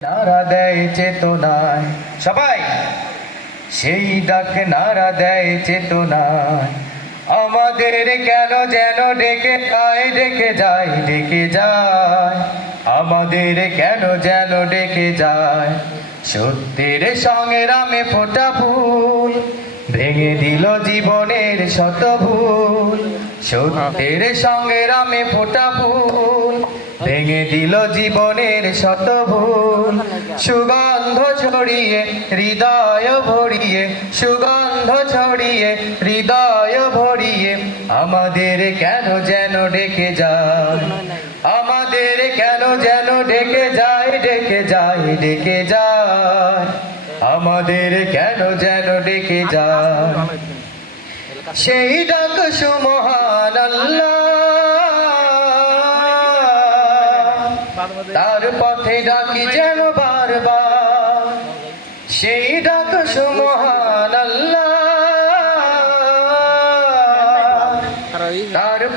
নারা দেয় চেতনায় সবাই সেই ডাক নারা দেয় চেতনায় আমাদের কেন যেন ডেকে যায় ডেকে যায় ডেকে যায় আমাদের কেন যেন ডেকে যায় সত্যের সংগ্রামে ফোটা ফুল ভেঙে দিল জীবনের শত ভুল সত্যের সংগ্রামে ফোটা ফুল ভেঙে দিল জীবনের শত ভুল সুগন্ধ ছড়িয়ে হৃদয় ভরিয়ে সুগন্ধ ছড়িয়ে হৃদয় ভরিয়ে আমাদের কেন যেন ডেকে যায় আমাদের কেন যেন ডেকে যায় ডেকে যায় ডেকে যায় আমাদের কেন যেন ডেকে যায় সেই ডাক সুমহান আল্লাহ তার পথে ডাকি যেন বারবার সেই ডাক সুমহান আল্লাহ তার